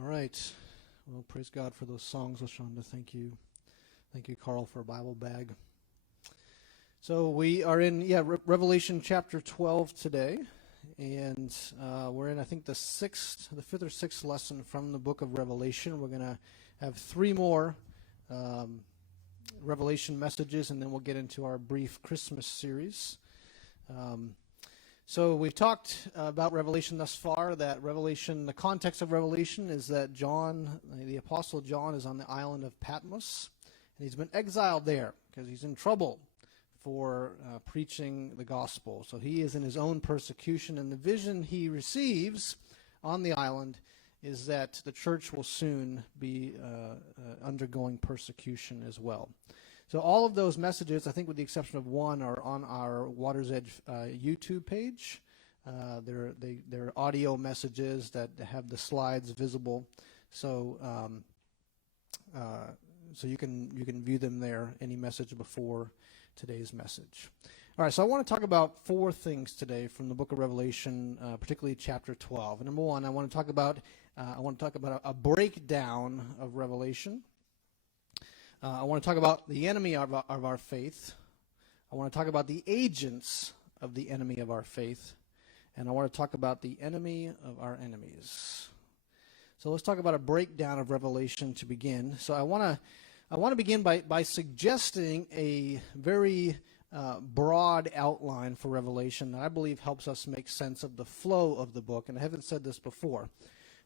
All right. Well, praise God for those songs, LaShonda. Thank you. Thank you, Carl, for a Bible bag. So we are in, Revelation chapter 12 today. And we're in, I think, the fifth or sixth lesson from the book of Revelation. We're going to have three more Revelation messages, and then we'll get into our brief Christmas series. So we've talked about Revelation thus far, that Revelation, the context of Revelation is that John, the Apostle John, is on the island of Patmos, and he's been exiled there because he's in trouble for preaching the gospel. So he is in his own persecution, and the vision he receives on the island is that the church will soon be undergoing persecution as well. So all of those messages, I think with the exception of one, are on our Water's Edge YouTube page. They're audio messages that have the slides visible. So so you can view them there, any message before today's message. All right, so I want to talk about four things today from the book of Revelation, particularly chapter 12. And number one, I want to talk about a breakdown of Revelation. I want to talk about the enemy of our faith. I want to talk about the agents of the enemy of our faith. And I want to talk about the enemy of our enemies. So let's talk about a breakdown of Revelation to begin. So I want to begin by suggesting a very broad outline for Revelation that I believe helps us make sense of the flow of the book. And I haven't said this before.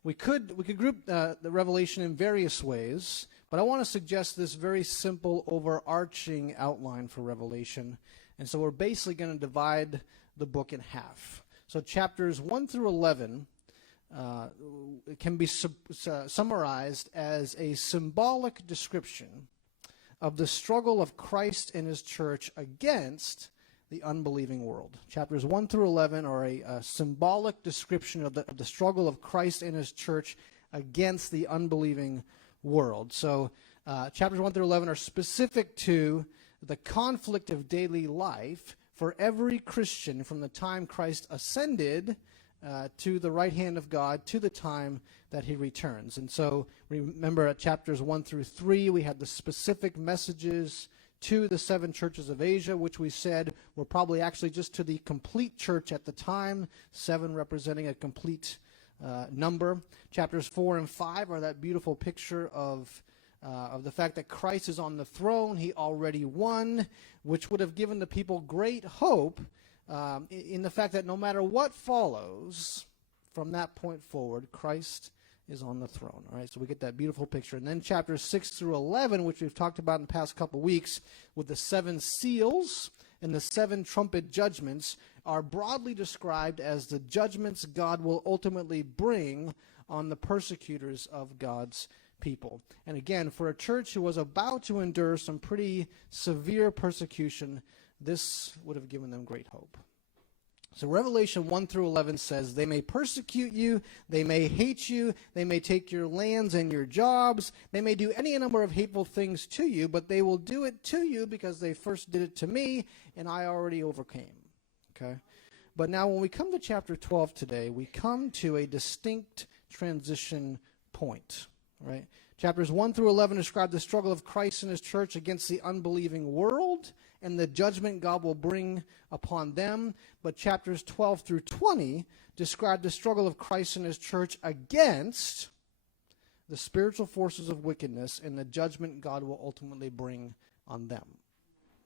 We could group the Revelation in various ways, but I want to suggest this very simple, overarching outline for Revelation. And so we're basically going to divide the book in half. So chapters 1 through 11 can be summarized as a symbolic description of the struggle of Christ and his church against the unbelieving world. Chapters 1 through 11 are a symbolic description of the struggle of Christ and his church against the unbelieving world. So chapters 1 through 11 are specific to the conflict of daily life for every Christian from the time Christ ascended to the right hand of God to the time that he returns. And so remember at chapters 1 through 3, we had the specific messages to the 7 churches of Asia, which we said were probably actually just to the complete church at the time, 7 representing a complete number. Chapters 4 and 5 are that beautiful picture of the fact that Christ is on the throne. He already won, which would have given the people great hope in the fact that no matter what follows from that point forward, Christ is on the throne. All right, so we get that beautiful picture. And then chapters 6 through 11, which we've talked about in the past couple weeks, with the 7 seals and the 7 trumpet judgments, are broadly described as the judgments God will ultimately bring on the persecutors of God's people. And again, for a church who was about to endure some pretty severe persecution, this would have given them great hope. So Revelation 1 through 11 says, they may persecute you, they may hate you, they may take your lands and your jobs, they may do any number of hateful things to you, but they will do it to you because they first did it to me, and I already overcame. Okay? But now when we come to chapter 12 today, we come to a distinct transition point. Right? Chapters 1 through 11 describe the struggle of Christ and his church against the unbelieving world and the judgment God will bring upon them. But chapters 12 through 20 describe the struggle of Christ and his church against the spiritual forces of wickedness and the judgment God will ultimately bring on them.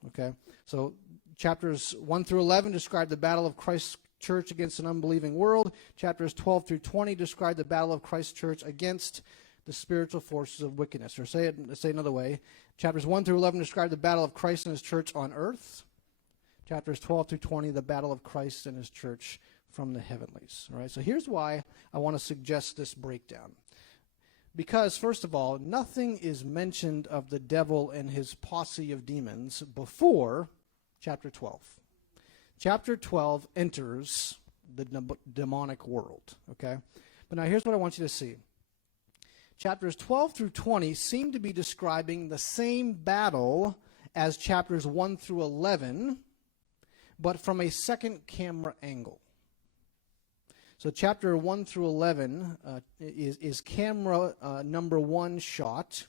Okay? So chapters 1 through 11 describe the battle of Christ's church against an unbelieving world. Chapters 12 through 20 describe the battle of Christ's church against the spiritual forces of wickedness. Or say another way, chapters 1 through 11 describe the battle of Christ and his church on earth. Chapters 12 through 20, the battle of Christ and his church from the heavenlies. All right, so here's why I want to suggest this breakdown. Because, first of all, nothing is mentioned of the devil and his posse of demons before chapter 12. Chapter 12 enters the demonic world, okay? But now here's what I want you to see. Chapters 12 through 20 seem to be describing the same battle as chapters 1 through 11, but from a second camera angle. So chapter 1 through 11 is camera number 1 shot,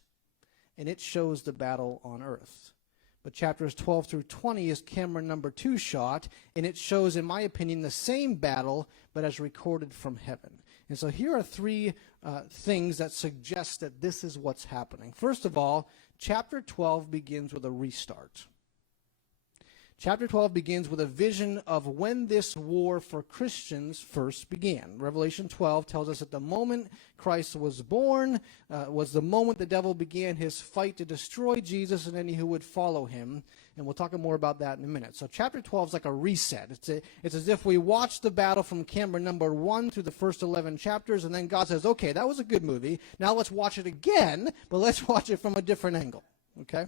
and it shows the battle on earth. But chapters 12 through 20 is camera number 2 shot, and it shows, in my opinion, the same battle, but as recorded from heaven. And so here are 3 things that suggest that this is what's happening. First of all, chapter 12 begins with a restart. Chapter 12 begins with a vision of when this war for Christians first began. Revelation 12 tells us that the moment Christ was born was the moment the devil began his fight to destroy Jesus and any who would follow him. And we'll talk more about that in a minute. So chapter 12 is like a reset. It's as if we watch the battle from camera number 1 through the first 11 chapters, and then God says, okay, that was a good movie. Now let's watch it again, but let's watch it from a different angle. Okay?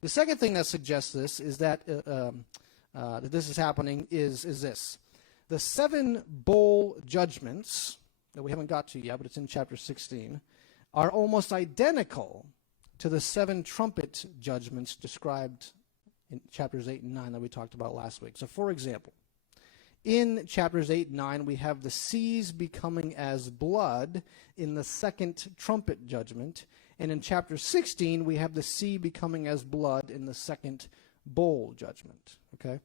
The second thing that suggests this is that this is happening is this. The 7 bowl judgments that we haven't got to yet, but it's in chapter 16, are almost identical to the 7 trumpet judgments described in chapters 8 and 9 that we talked about last week. So, for example, in chapters 8 and 9, we have the seas becoming as blood in the second trumpet judgment. And in chapter 16, we have the sea becoming as blood in the second bowl judgment. Okay,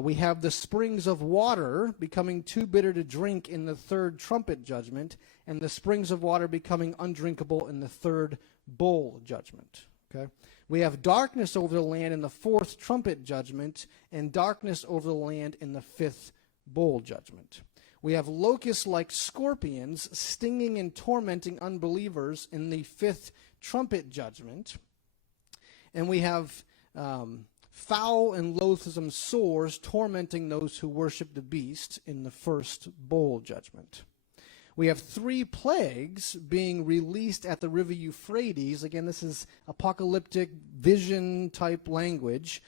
we have the springs of water becoming too bitter to drink in the third trumpet judgment, and the springs of water becoming undrinkable in the third bowl judgment. Okay, we have darkness over the land in the fourth trumpet judgment, and darkness over the land in the fifth bowl judgment. We have locusts like scorpions stinging and tormenting unbelievers in the fifth trumpet judgment. And we have foul and loathsome sores tormenting those who worship the beast in the first bowl judgment. We have 3 plagues being released at the river Euphrates. Again, this is apocalyptic vision type language.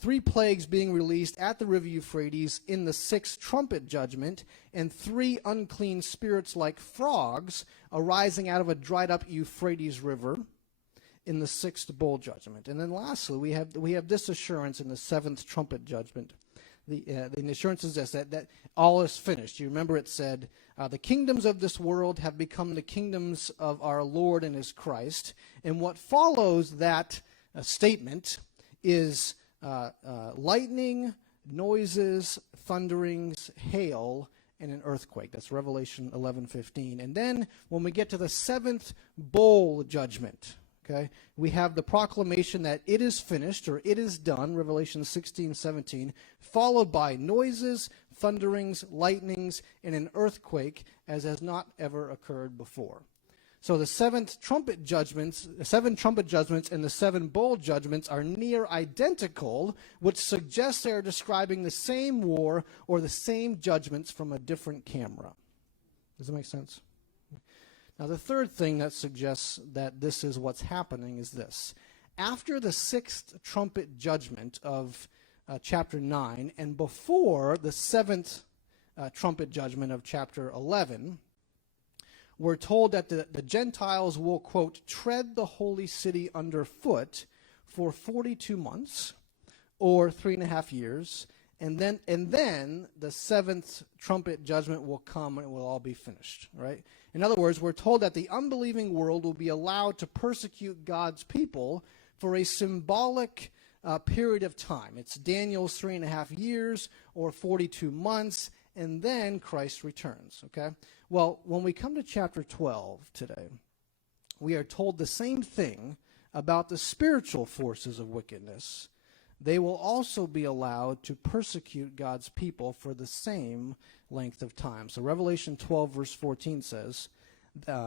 3 plagues being released at the river Euphrates in the 6th trumpet judgment, and 3 unclean spirits like frogs arising out of a dried up Euphrates river in the 6th bowl judgment. And then lastly, we have this assurance in the 7th trumpet judgment. The assurance is this, that all is finished. You remember it said, the kingdoms of this world have become the kingdoms of our Lord and his Christ. And what follows that statement is lightning, noises, thunderings, hail, and an earthquake. That's Revelation 11:15. And then when we get to the 7th bowl judgment, okay, we have the proclamation that it is finished, or it is done, Revelation 16:17, followed by noises, thunderings, lightnings, and an earthquake, as has not ever occurred before. So the 7 trumpet judgments and the 7 bowl judgments are near identical, which suggests they are describing the same war or the same judgments from a different camera. Does that make sense? Now, the third thing that suggests that this is what's happening is this. After the 6th trumpet judgment of chapter 9 and before the 7th trumpet judgment of chapter 11, we're told that the Gentiles will, quote, tread the holy city underfoot for 42 months or 3.5 years, and then the 7th trumpet judgment will come and it will all be finished, right? In other words, we're told that the unbelieving world will be allowed to persecute God's people for a symbolic period of time. It's Daniel's 3.5 years or 42 months, and then Christ returns, okay? Well, when we come to chapter 12 today, we are told the same thing about the spiritual forces of wickedness. They will also be allowed to persecute God's people for the same length of time. So Revelation 12 verse 14 says,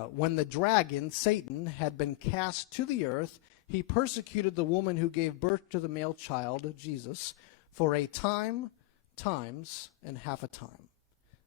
when the dragon, Satan, had been cast to the earth, he persecuted the woman who gave birth to the male child, Jesus, for a time, times, and half a time.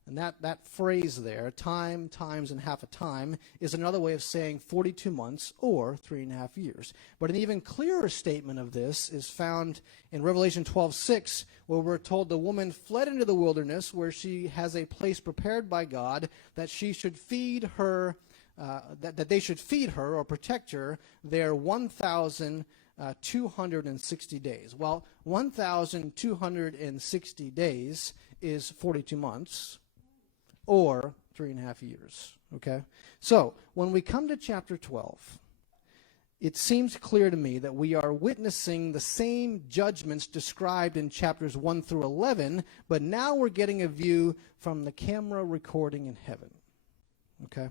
And that phrase there, time, times, and half a time, is another way of saying 42 months or 3.5 years. But an even clearer statement of this is found in Revelation 12:6, where we're told the woman fled into the wilderness, where she has a place prepared by God that she should feed her, that they should feed her or protect her their 1,260 days. Well, 1,260 days is 42 months. or 3.5 years. Okay? So, when we come to chapter 12, it seems clear to me that we are witnessing the same judgments described in chapters 1 through 11, but now we're getting a view from the camera recording in heaven. Okay?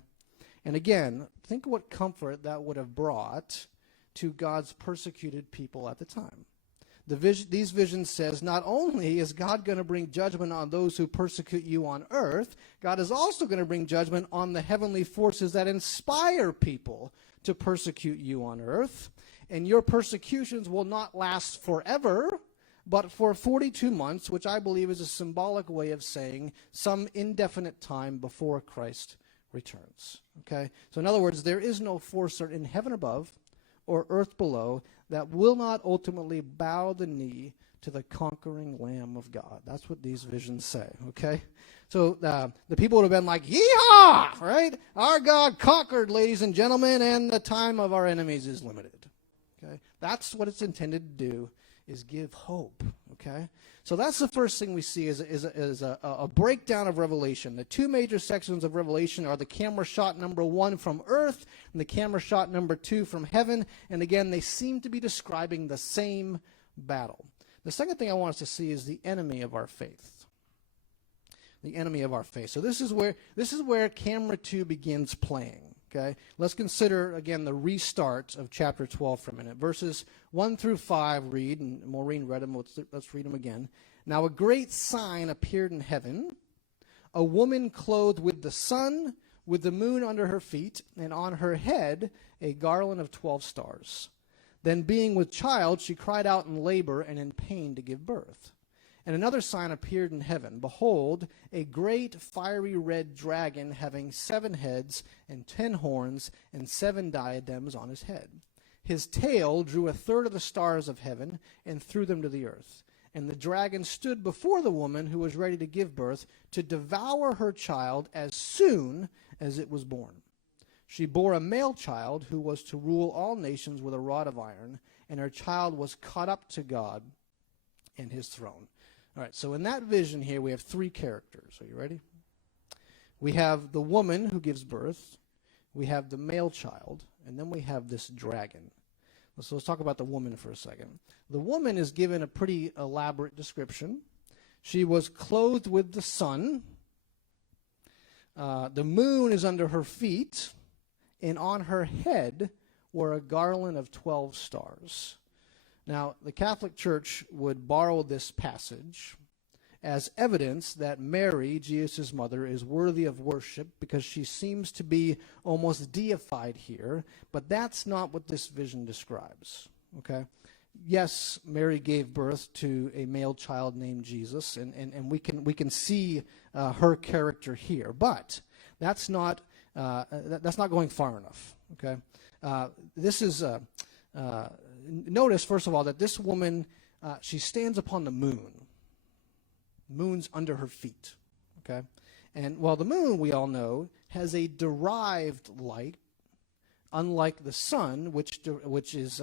And again, think what comfort that would have brought to God's persecuted people at the time. These visions says not only is God going to bring judgment on those who persecute you on earth, God is also going to bring judgment on the heavenly forces that inspire people to persecute you on earth. And your persecutions will not last forever, but for 42 months, which I believe is a symbolic way of saying some indefinite time before Christ returns. Okay? So in other words, there is no force in heaven above or earth below that will not ultimately bow the knee to the conquering Lamb of God. That's what these visions say, okay? So the people would have been like, yeehaw, right? Our God conquered, ladies and gentlemen, and the time of our enemies is limited, okay? That's what it's intended to do, is give hope, okay? So that's the first thing we see is a breakdown of Revelation. The two major sections of Revelation are the camera shot number 1 from earth and the camera shot number 2 from heaven. And again, they seem to be describing the same battle. The second thing I want us to see is the enemy of our faith. The enemy of our faith. So this is where camera 2 begins playing. Okay, let's consider, again, the restart of chapter 12 for a minute. Verses 1 through 5 read, and Maureen read them. Let's read them again. Now a great sign appeared in heaven, a woman clothed with the sun, with the moon under her feet, and on her head a garland of 12 stars. Then being with child, she cried out in labor and in pain to give birth. And another sign appeared in heaven. Behold, a great fiery red dragon having 7 heads and 10 horns and 7 diadems on his head. His tail drew 1/3 of the stars of heaven and threw them to the earth. And the dragon stood before the woman who was ready to give birth to devour her child as soon as it was born. She bore a male child who was to rule all nations with a rod of iron, and her child was caught up to God and his throne. All right, so in that vision here, we have 3 characters. Are you ready? We have the woman who gives birth, we have the male child, and then we have this dragon. So let's talk about the woman for a second. The woman is given a pretty elaborate description. She was clothed with the sun. The moon is under her feet, and on her head were a garland of 12 stars. Now, the Catholic Church would borrow this passage as evidence that Mary, Jesus' mother, is worthy of worship because she seems to be almost deified here, but that's not what this vision describes, okay? Yes, Mary gave birth to a male child named Jesus, and we can see her character here, but that's not going far enough, okay? This is... Notice, first of all, that this woman, she stands upon the moon. Moon's under her feet, okay? And, well, the moon, we all know, has a derived light, unlike the sun, which produces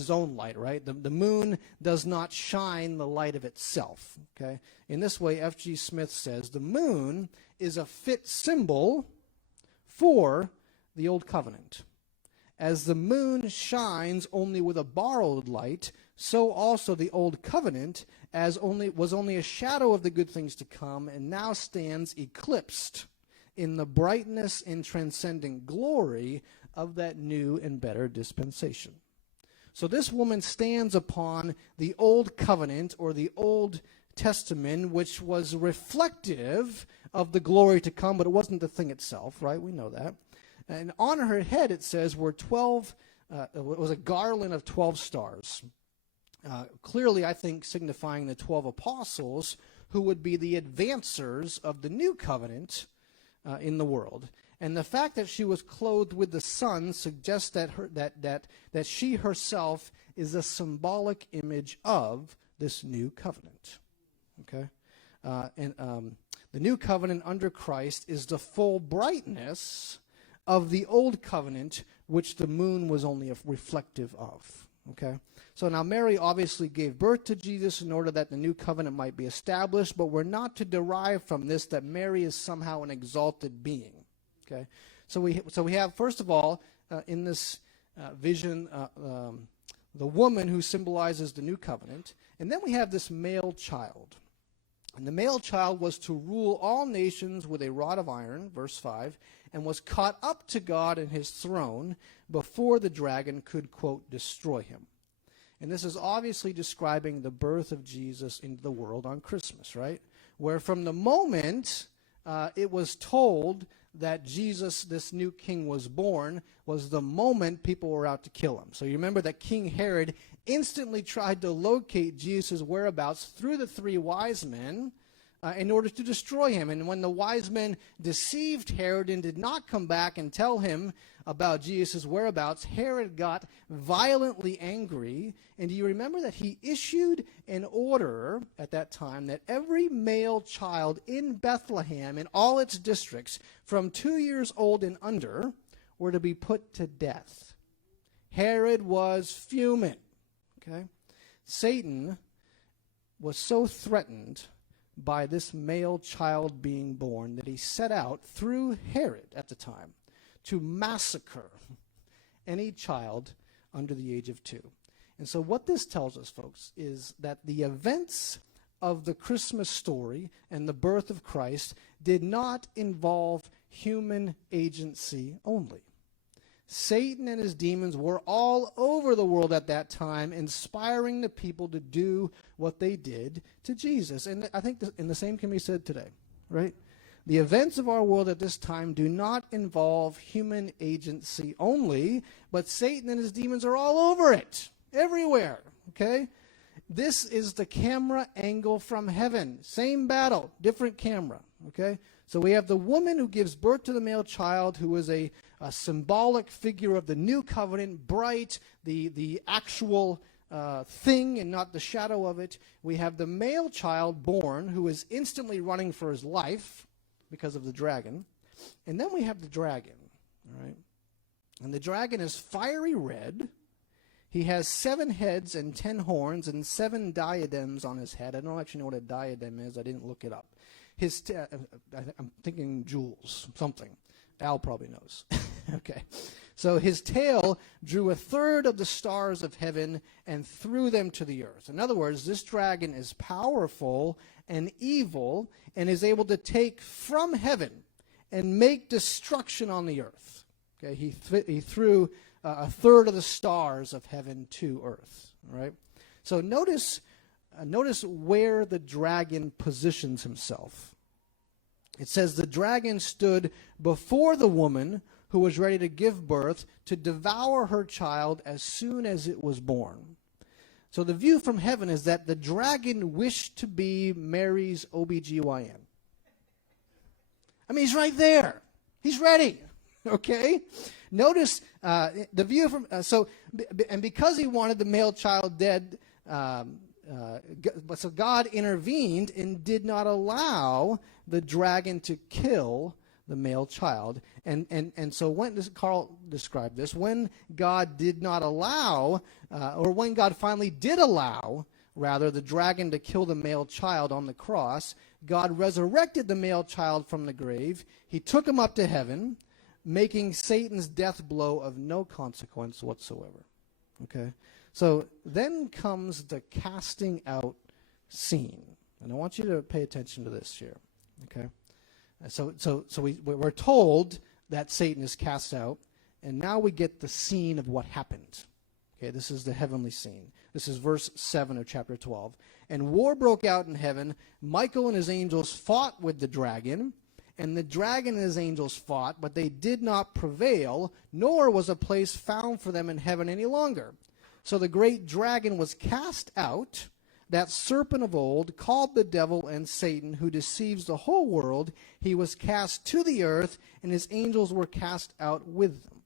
its own light, right? The moon does not shine the light of itself, okay? In this way, F.G. Smith says, the moon is a fit symbol for the Old Covenant. As the moon shines only with a borrowed light, so also the Old Covenant was only a shadow of the good things to come, and now stands eclipsed in the brightness and transcendent glory of that new and better dispensation. So this woman stands upon the Old Covenant, or the Old Testament, which was reflective of the glory to come, but it wasn't the thing itself, right? We know that. And on her head, it says, were 12, it was a garland of 12 stars. Clearly, I think, signifying the 12 apostles who would be the advancers of the new covenant in the world. And the fact that she was clothed with the sun suggests that she herself is a symbolic image of this new covenant. Okay? The new covenant under Christ is the full brightness of the old covenant, which the moon was only reflective of. Okay? So now Mary obviously gave birth to Jesus in order that the new covenant might be established, but we're not to derive from this that Mary is somehow an exalted being. Okay? So we have, first of all, in this vision, the woman who symbolizes the new covenant, and then we have this male child. And the male child was to rule all nations with a rod of iron, verse 5, and was caught up to God in his throne before the dragon could, quote, destroy him. And this is obviously describing the birth of Jesus into the world on Christmas, right? Where from the moment it was told that Jesus, this new king, was born, was the moment people were out to kill him. So you remember that King Herod instantly tried to locate Jesus' whereabouts through the three wise men in order to destroy him. And when the wise men deceived Herod and did not come back and tell him about Jesus' whereabouts, Herod got violently angry. And do you remember that he issued an order at that time that every male child in Bethlehem, in all its districts, from 2 years old and under, were to be put to death. Herod was fuming. Okay? Satan was so threatened by this male child being born that he set out through Herod at the time to massacre any child under the age of 2. And so what this tells us, folks, is that the events of the Christmas story and the birth of Christ did not involve human agency only. Satan and his demons were all over the world at that time, inspiring the people to do what they did to Jesus. And I think the same can be said today, right? The events of our world at this time do not involve human agency only, but Satan and his demons are all over it, everywhere, okay? This is the camera angle from heaven. Same battle, different camera, okay? So we have the woman who gives birth to the male child, who is a symbolic figure of the new covenant, bright, the actual thing and not the shadow of it. We have the male child born, who is instantly running for his life because of the dragon. And then we have the dragon, all right? And the dragon is fiery red. He has 7 heads and 10 horns and 7 diadems on his head. I don't actually know what a diadem is. I didn't look it up. I'm thinking jewels, something. Al probably knows. Okay. So his tail drew 1/3 of the stars of heaven and threw them to the earth. In other words, this dragon is powerful and evil and is able to take from heaven and make destruction on the earth. Okay. He threw 1/3 of the stars of heaven to earth. All right. So notice where the dragon positions himself. It says the dragon stood before the woman who was ready to give birth to devour her child as soon as it was born. So the view from heaven is that the dragon wished to be Mary's OBGYN. I mean, he's right there. He's ready. Okay? Notice the view from, and because he wanted the male child dead, so God intervened and did not allow the dragon to kill the male child. And so when Carl described this, when God did not allow, or when God finally did allow, rather, the dragon to kill the male child on the cross, God resurrected the male child from the grave. He took him up to heaven, making Satan's death blow of no consequence whatsoever. Okay? So then comes the casting out scene. And I want you to pay attention to this here. Okay? So we're told that Satan is cast out, and now we get the scene of what happened. Okay, this is the heavenly scene. This is verse 7 of chapter 12. And war broke out in heaven. Michael and his angels fought with the dragon, and the dragon and his angels fought, but they did not prevail, nor was a place found for them in heaven any longer. So the great dragon was cast out, that serpent of old, called the devil and Satan, who deceives the whole world. He was cast to the earth, and his angels were cast out with them.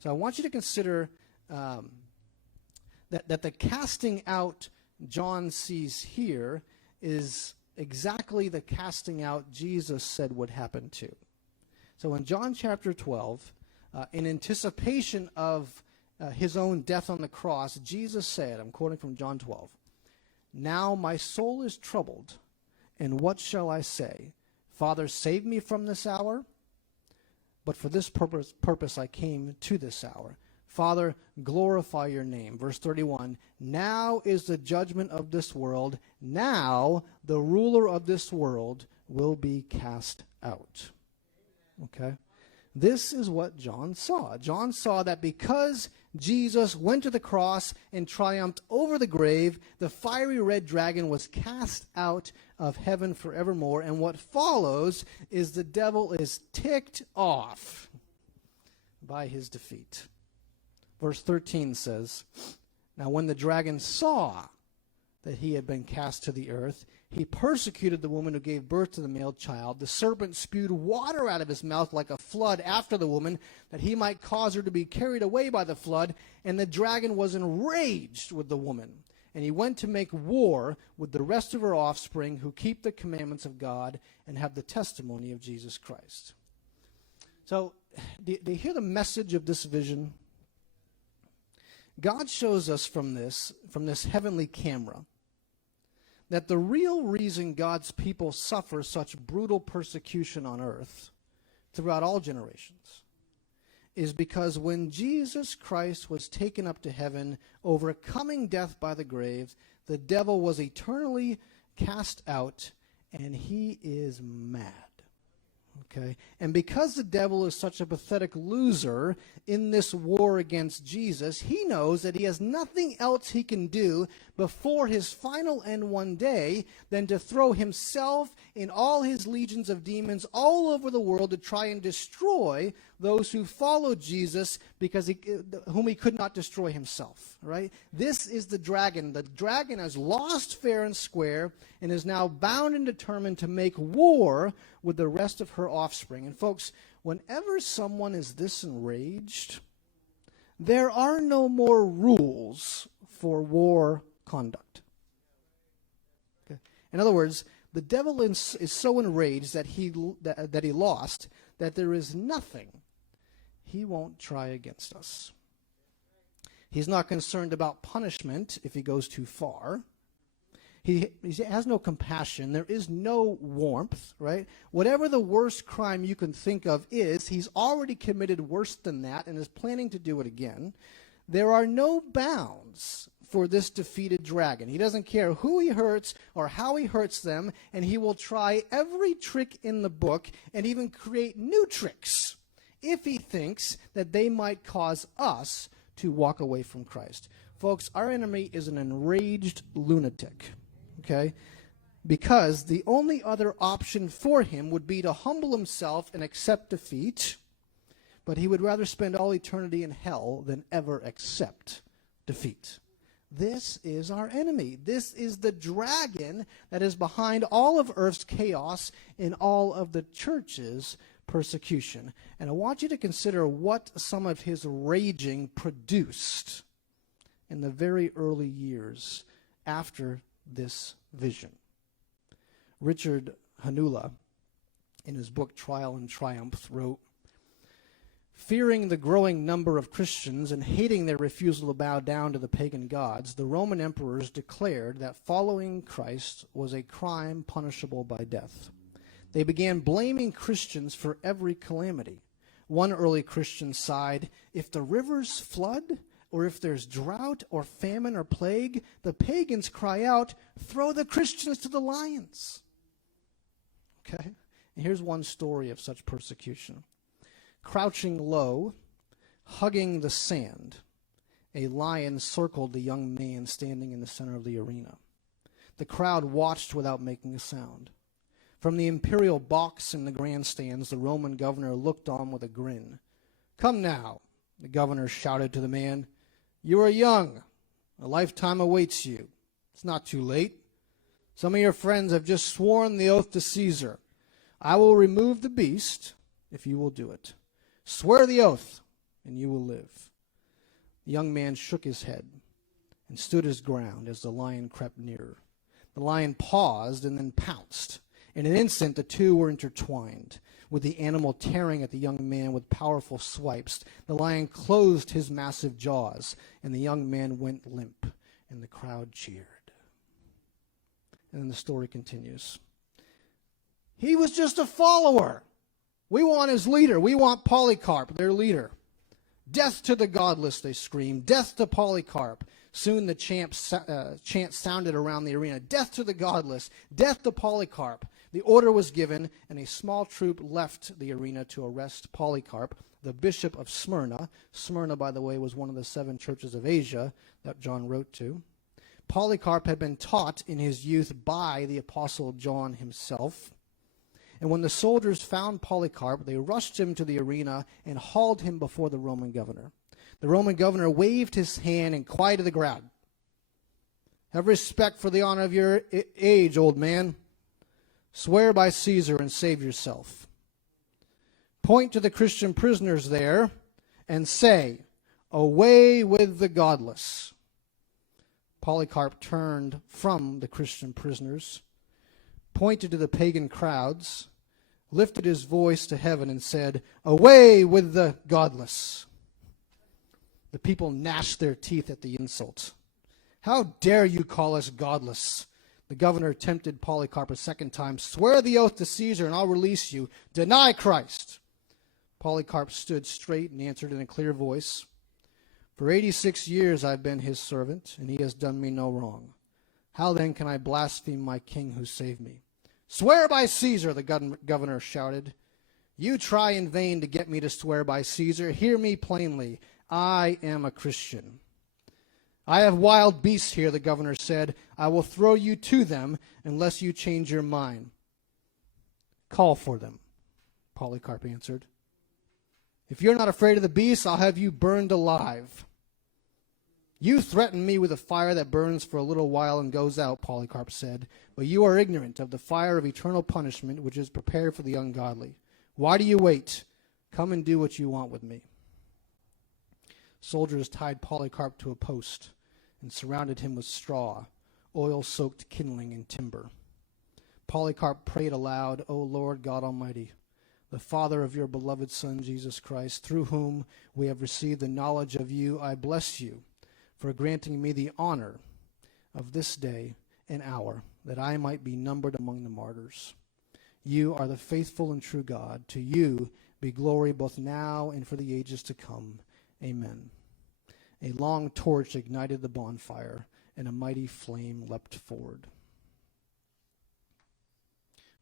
So I want you to consider that the casting out John sees here is exactly the casting out Jesus said would happen too. So in John chapter 12, in anticipation of his own death on the cross, Jesus said, I'm quoting from John 12, "Now my soul is troubled, and what shall I say? Father, save me from this hour? But for this purpose I came to this hour. Father, glorify your name." Verse 31, "Now is the judgment of this world. Now the ruler of this world will be cast out." Okay? This is what John saw. John saw that because Jesus went to the cross and triumphed over the grave, the fiery red dragon was cast out of heaven forevermore. And what follows is the devil is ticked off by his defeat. Verse 13 says, "Now when the dragon saw that he had been cast to the earth, he persecuted the woman who gave birth to the male child. The serpent spewed water out of his mouth like a flood after the woman, that he might cause her to be carried away by the flood. And the dragon was enraged with the woman. And he went to make war with the rest of her offspring who keep the commandments of God and have the testimony of Jesus Christ." So, do you hear the message of this vision? God shows us from this heavenly camera, that the real reason God's people suffer such brutal persecution on earth throughout all generations is because when Jesus Christ was taken up to heaven, overcoming death by the grave, the devil was eternally cast out, and he is mad. Okay? And because the devil is such a pathetic loser in this war against Jesus, he knows that he has nothing else he can do before his final end one day than to throw himself and all his legions of demons all over the world to try and destroy those who follow Jesus, because whom he could not destroy himself. Right? This is the dragon. The dragon has lost fair and square and is now bound and determined to make war with the rest of her offspring. And folks, whenever someone is this enraged, there are no more rules for war conduct. Okay? In other words, the devil is so enraged that he lost, that there is nothing he won't try against us. He's not concerned about punishment if he goes too far. He has no compassion. There is no warmth, right? Whatever the worst crime you can think of is, he's already committed worse than that and is planning to do it again. There are no bounds for this defeated dragon. He doesn't care who he hurts or how he hurts them, and he will try every trick in the book and even create new tricks if he thinks that they might cause us to walk away from Christ. Folks, our enemy is an enraged lunatic. Okay? Because the only other option for him would be to humble himself and accept defeat, but he would rather spend all eternity in hell than ever accept defeat. This is our enemy. This is the dragon that is behind all of earth's chaos and all of the church's persecution. And I want you to consider what some of his raging produced in the very early years after this vision. Richard Hanula, in his book Trial and Triumph, wrote, "Fearing the growing number of Christians and hating their refusal to bow down to the pagan gods, the Roman emperors declared that following Christ was a crime punishable by death. They began blaming Christians for every calamity. One early Christian sighed, 'If the rivers flood, or if there's drought or famine or plague, the pagans cry out, throw the Christians to the lions.'" Okay? And here's one story of such persecution. Crouching low, hugging the sand, a lion circled the young man standing in the center of the arena. The crowd watched without making a sound. From the imperial box in the grandstands, the Roman governor looked on with a grin. "Come now," the governor shouted to the man. "You are young. A lifetime awaits you. It's not too late. Some of your friends have just sworn the oath to Caesar. I will remove the beast if you will do it. Swear the oath, and you will live." The young man shook his head and stood his ground as the lion crept nearer. The lion paused and then pounced. In an instant, the two were intertwined. with the animal tearing at the young man with powerful swipes. The lion closed his massive jaws, and the young man went limp, and the crowd cheered. And then the story continues. He was just a follower. We want his leader. We want Polycarp, their leader. Death to the godless, they screamed. Death to Polycarp. Soon the chant sounded around the arena. Death to the godless. Death to Polycarp. The order was given, and a small troop left the arena to arrest Polycarp, the bishop of Smyrna. Smyrna, by the way, was one of the 7 churches of Asia that John wrote to. Polycarp had been taught in his youth by the apostle John himself. And when the soldiers found Polycarp, they rushed him to the arena and hauled him before the Roman governor. The Roman governor waved his hand and quieted the crowd. Have respect for the honor of your age, old man. Swear by Caesar and save yourself. Point to the Christian prisoners there and say, away with the godless. Polycarp turned from the Christian prisoners, pointed to the pagan crowds, lifted his voice to heaven and said, away with the godless. The people gnashed their teeth at the insult. How dare you call us godless? The governor tempted Polycarp a second time. Swear the oath to Caesar and I'll release you. Deny Christ. Polycarp stood straight and answered in a clear voice, for 86 years I've been his servant, and he has done me no wrong. How then can I blaspheme my king who saved me? Swear by Caesar, the governor shouted. You try in vain to get me to swear by Caesar. Hear me plainly. I am a Christian. I have wild beasts here, the governor said. I will throw you to them unless you change your mind. Call for them, Polycarp answered. If you're not afraid of the beasts, I'll have you burned alive. You threaten me with a fire that burns for a little while and goes out, Polycarp said, but you are ignorant of the fire of eternal punishment which is prepared for the ungodly. Why do you wait? Come and do what you want with me. Soldiers tied Polycarp to a post and surrounded him with straw, oil-soaked kindling, and timber. Polycarp prayed aloud, O Lord God Almighty, the Father of your beloved Son, Jesus Christ, through whom we have received the knowledge of you, I bless you for granting me the honor of this day and hour, that I might be numbered among the martyrs. You are the faithful and true God. To you be glory both now and for the ages to come. Amen. A long torch ignited the bonfire, and a mighty flame leapt forward.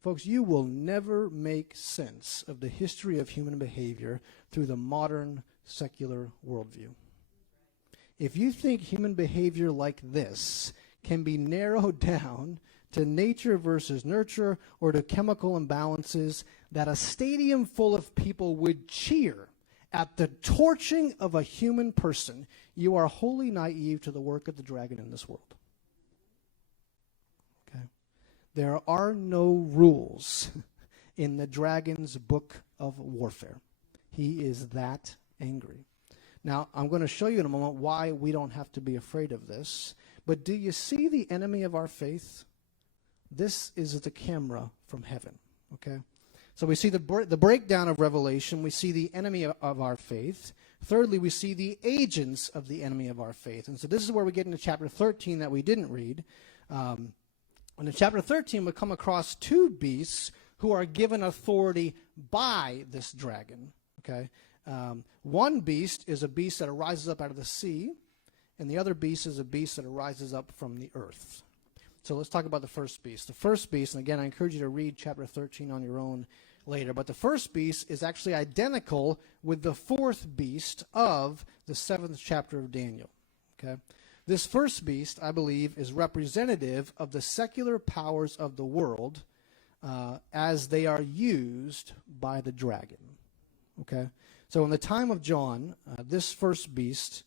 Folks, you will never make sense of the history of human behavior through the modern secular worldview. If you think human behavior like this can be narrowed down to nature versus nurture or to chemical imbalances, that a stadium full of people would cheer at the torching of a human person, you are wholly naive to the work of the dragon in this world. Okay? There are no rules in the dragon's book of warfare. He is that angry. Now, I'm going to show you in a moment why we don't have to be afraid of this. But do you see the enemy of our faith? This is the camera from heaven, okay? So we see the breakdown of Revelation. We see the enemy of our faith. Thirdly, we see the agents of the enemy of our faith. And so this is where we get into chapter 13 that we didn't read. And in chapter 13, we come across 2 beasts who are given authority by this dragon, okay? One beast is a beast that arises up out of the sea, and the other beast is a beast that arises up from the earth. So let's talk about the first beast. The first beast, and again, I encourage you to read chapter 13 on your own later, but the first beast is actually identical with the 4th beast of the 7th chapter of Daniel. Okay? This first beast, I believe, is representative of the secular powers of the world as they are used by the dragon. Okay? So in the time of John, this first beast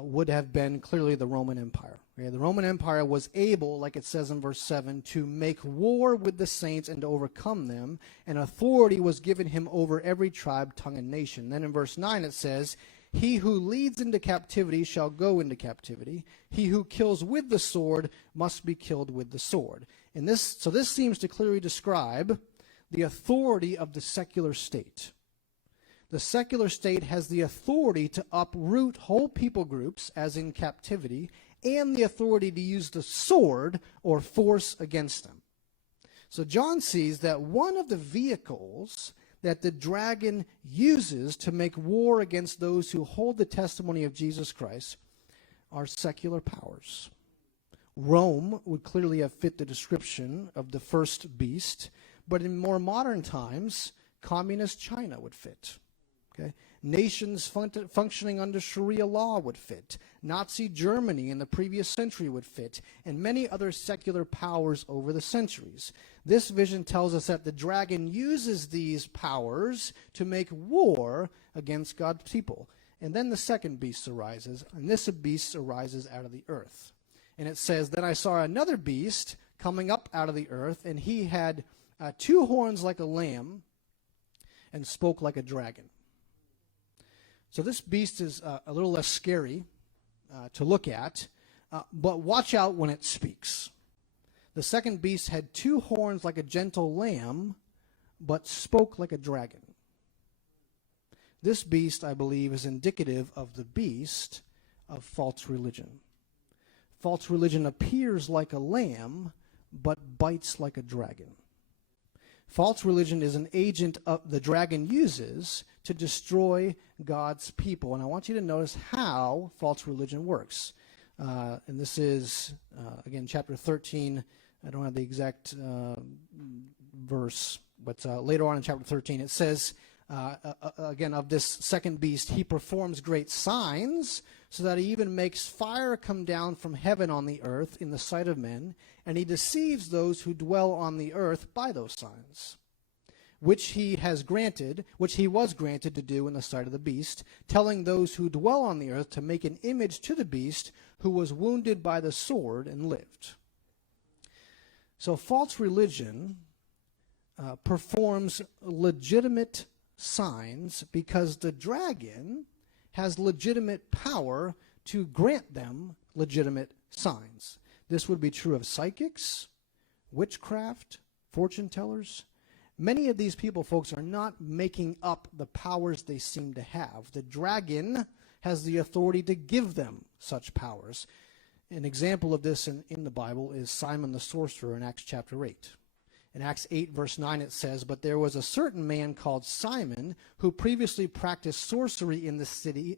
would have been clearly the Roman Empire. Okay? The Roman Empire was able, like it says in verse 7, to make war with the saints and to overcome them, and authority was given him over every tribe, tongue, and nation. Then in verse 9 it says, he who leads into captivity shall go into captivity. He who kills with the sword must be killed with the sword. So this seems to clearly describe the authority of the secular state. The secular state has the authority to uproot whole people groups, as in captivity, and the authority to use the sword or force against them. So John sees that one of the vehicles that the dragon uses to make war against those who hold the testimony of Jesus Christ are secular powers. Rome would clearly have fit the description of the first beast, but in more modern times, communist China would fit. Okay? Nations functioning under Sharia law would fit. Nazi Germany in the previous century would fit, and many other secular powers over the centuries. This vision tells us that the dragon uses these powers to make war against God's people. And then the second beast arises, and this beast arises out of the earth. And it says, "Then I saw another beast coming up out of the earth, and he had 2 horns like a lamb and spoke like a dragon." So this beast is a little less scary to look at, but watch out when it speaks. The second beast had 2 horns like a gentle lamb, but spoke like a dragon. This beast, I believe, is indicative of the beast of false religion. False religion appears like a lamb, but bites like a dragon. False religion is an agent the dragon uses to destroy God's people. And I want you to notice how false religion works. And this is, again, chapter 13. I don't have the exact verse, but later on in chapter 13 it says, again, of this second beast, "He performs great signs, so that he even makes fire come down from heaven on the earth in the sight of men, and he deceives those who dwell on the earth by those signs, which he was granted to do in the sight of the beast, telling those who dwell on the earth to make an image to the beast who was wounded by the sword and lived." So false religion performs legitimate signs because the dragon has legitimate power to grant them legitimate signs. This would be true of psychics, witchcraft, fortune tellers. Many of these people, folks, are not making up the powers they seem to have. The dragon has the authority to give them such powers. An example of this in the Bible is Simon the sorcerer in Acts chapter 8. In Acts 8, verse 9, it says, "But there was a certain man called Simon who previously practiced sorcery in the city,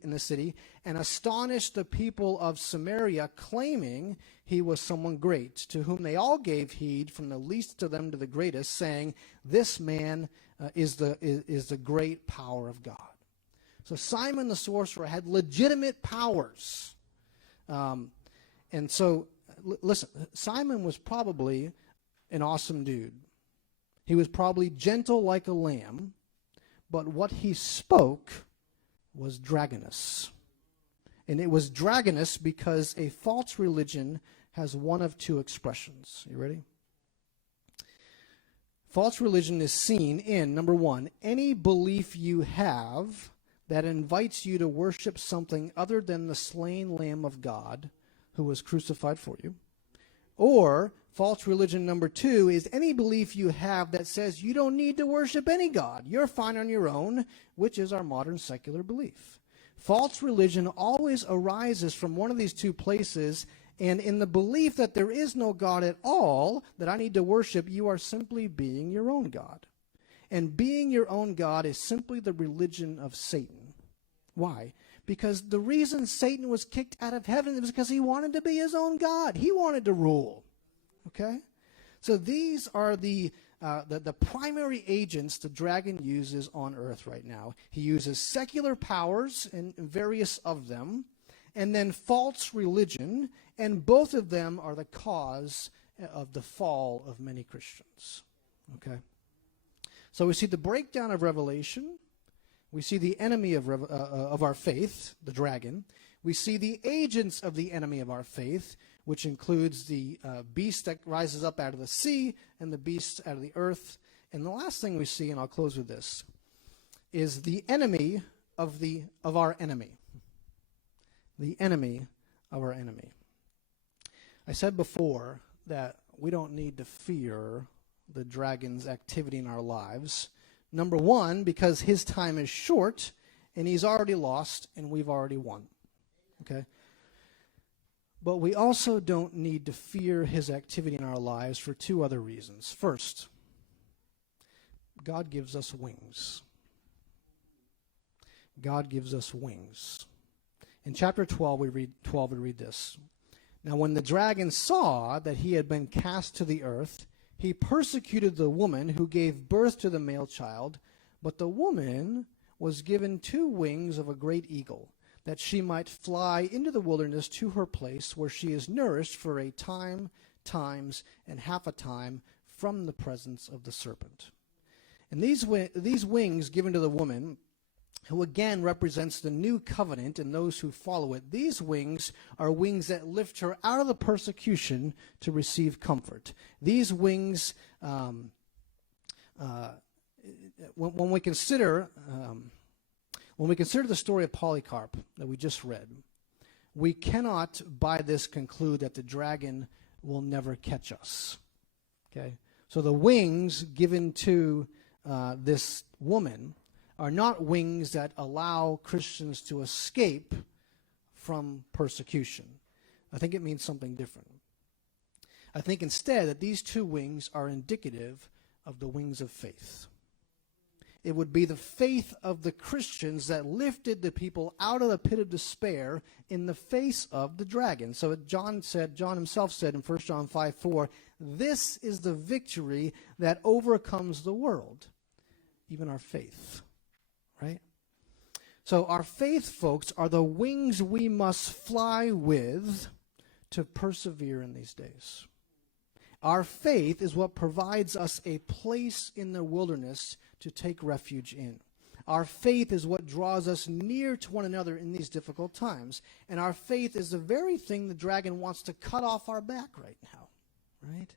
and astonished the people of Samaria, claiming he was someone great, to whom they all gave heed, from the least of them to the greatest, saying, 'This man is the great power of God.'" So Simon the sorcerer had legitimate powers. And so, listen, Simon was probably an awesome dude. He was probably gentle like a lamb, but what he spoke was dragonous. And it was dragonous because a false religion has one of 2 expressions. You ready? False religion is seen in, number 1, any belief you have that invites you to worship something other than the slain Lamb of God who was crucified for you. Or false religion number 2 is any belief you have that says you don't need to worship any God. You're fine on your own, which is our modern secular belief. False religion always arises from one of these 2 places, and in the belief that there is no God at all that I need to worship, you are simply being your own God. And being your own God is simply the religion of Satan. Why? Because the reason Satan was kicked out of heaven was because he wanted to be his own God. He wanted to rule. Okay? So these are the primary agents the dragon uses on earth right now. He uses secular powers, and various of them, and then false religion, and both of them are the cause of the fall of many Christians. Okay? So we see the breakdown of Revelation. We see the enemy of our faith, the dragon. We see the agents of the enemy of our faith, which includes the beast that rises up out of the sea and the beast out of the earth. And the last thing we see, and I'll close with this, is the enemy of our enemy. The enemy of our enemy. I said before that we don't need to fear the dragon's activity in our lives. Number one, because his time is short, and he's already lost, and we've already won. Okay? But we also don't need to fear his activity in our lives for two other reasons. First, God gives us wings. God gives us wings. In chapter 12, we read this. Now, when the dragon saw that he had been cast to the earth, he persecuted the woman who gave birth to the male child, but the woman was given 2 wings of a great eagle, that she might fly into the wilderness to her place where she is nourished for a time, times, and half a time from the presence of the serpent. And these wings given to the woman, who again represents the new covenant and those who follow it, these wings are wings that lift her out of the persecution to receive comfort. These wings, when we consider the story of Polycarp that we just read, we cannot by this conclude that the dragon will never catch us. Okay, so the wings given to this woman are not wings that allow Christians to escape from persecution. I think it means something different. I think instead that these 2 wings are indicative of the wings of faith. It would be the faith of the Christians that lifted the people out of the pit of despair in the face of the dragon. So John himself said in 1 John 5:4, this is the victory that overcomes the world, even our faith. Right? So our faith, folks, are the wings we must fly with to persevere in these days. Our faith is what provides us a place in the wilderness to take refuge in. Our faith is what draws us near to one another in these difficult times. And our faith is the very thing the dragon wants to cut off our back right now. Right?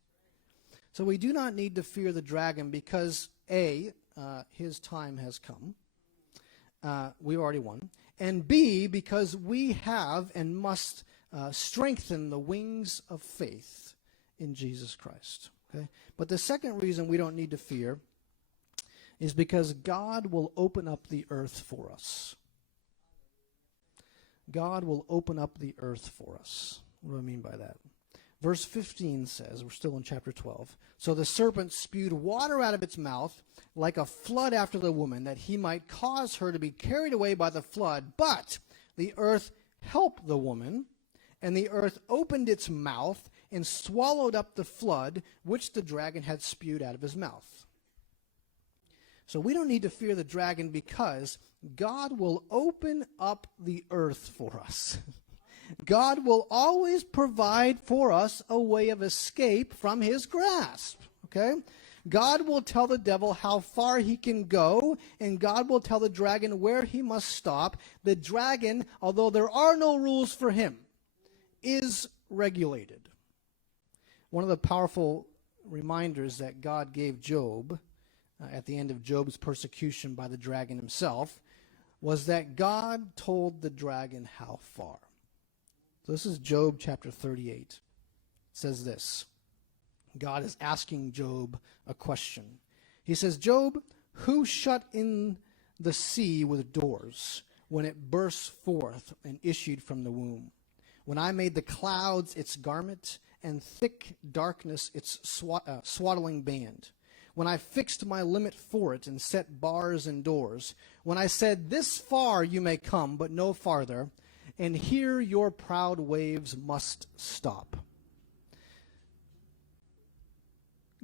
So we do not need to fear the dragon because, A, his time has come. We already won. And B, because we have and must strengthen the wings of faith in Jesus Christ. Okay? But the second reason we don't need to fear is because God will open up the earth for us. God will open up the earth for us. What do I mean by that? Verse 15 says, we're still in chapter 12, so the serpent spewed water out of its mouth like a flood after the woman, that he might cause her to be carried away by the flood. But the earth helped the woman, and the earth opened its mouth and swallowed up the flood which the dragon had spewed out of his mouth. So we don't need to fear the dragon because God will open up the earth for us. God will always provide for us a way of escape from his grasp. Okay? God will tell the devil how far he can go, and God will tell the dragon where he must stop. The dragon, although there are no rules for him, is regulated. One of the powerful reminders that God gave Job at the end of Job's persecution by the dragon himself was that God told the dragon how far. So this is Job chapter 38. It says this. God is asking Job a question. He says, Job, who shut in the sea with doors when it burst forth and issued from the womb? When I made the clouds its garment and thick darkness its swaddling band? When I fixed my limit for it and set bars and doors? When I said, this far you may come, but no farther, and here your proud waves must stop.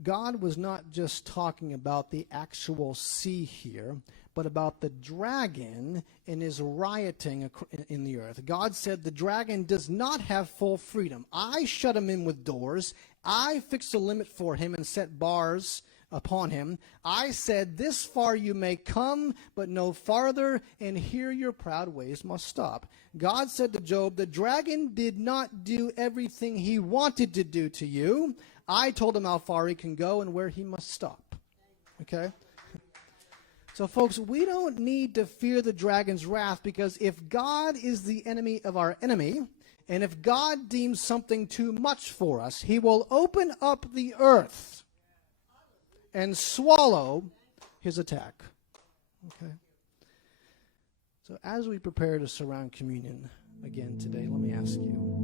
God was not just talking about the actual sea here, but about the dragon and his rioting in the earth. God said the dragon does not have full freedom. I shut him in with doors. I fixed a limit for him and set bars upon him. I said, this far you may come, but no farther, and here your proud ways must stop. God said to Job, the dragon did not do everything he wanted to do to you. I told him how far he can go and where he must stop. Okay? So folks, we don't need to fear the dragon's wrath, because if God is the enemy of our enemy, and if God deems something too much for us, he will open up the earth and swallow his attack. Okay? So as we prepare to surround communion again today, let me ask you,